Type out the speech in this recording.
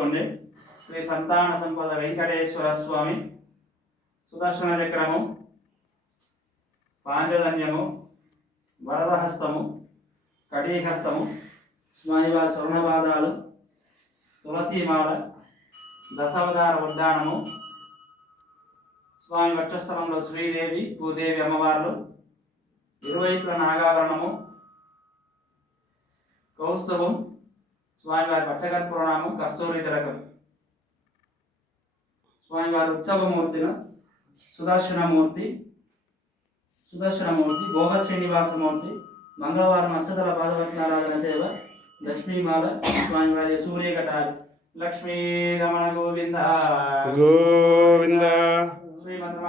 చేసుకోండి. శ్రీ సంతాన సంపద వెంకటేశ్వర స్వామి సుదర్శన చక్రము, పాంచజన్యము, వరదహస్తము, కటీహస్తము, స్వామివారి స్వర్ణపాదాలు, తులసీమాల, దశావతార ఉద్యానము, స్వామి వక్షస్థలంలో శ్రీదేవి భూదేవి అమ్మవార్లు, ఇరువైపుల నాగాభరణము, కౌస్తుభం, స్వామివారి పచ్చకర్పూరనాము, కస్తూరి తిలకం, స్వామివారి ఉత్సవమూర్తిను సుదర్శనమూర్తి, భోగ శ్రీనివాసమూర్తి, మంగళవారం అష్టదళ పాదవత్నారాధన సేవ, లక్ష్మీమాల, స్వామివారి సూర్యకటారి, లక్ష్మీ రమణ గోవింద గోవింద. శ్రీమంత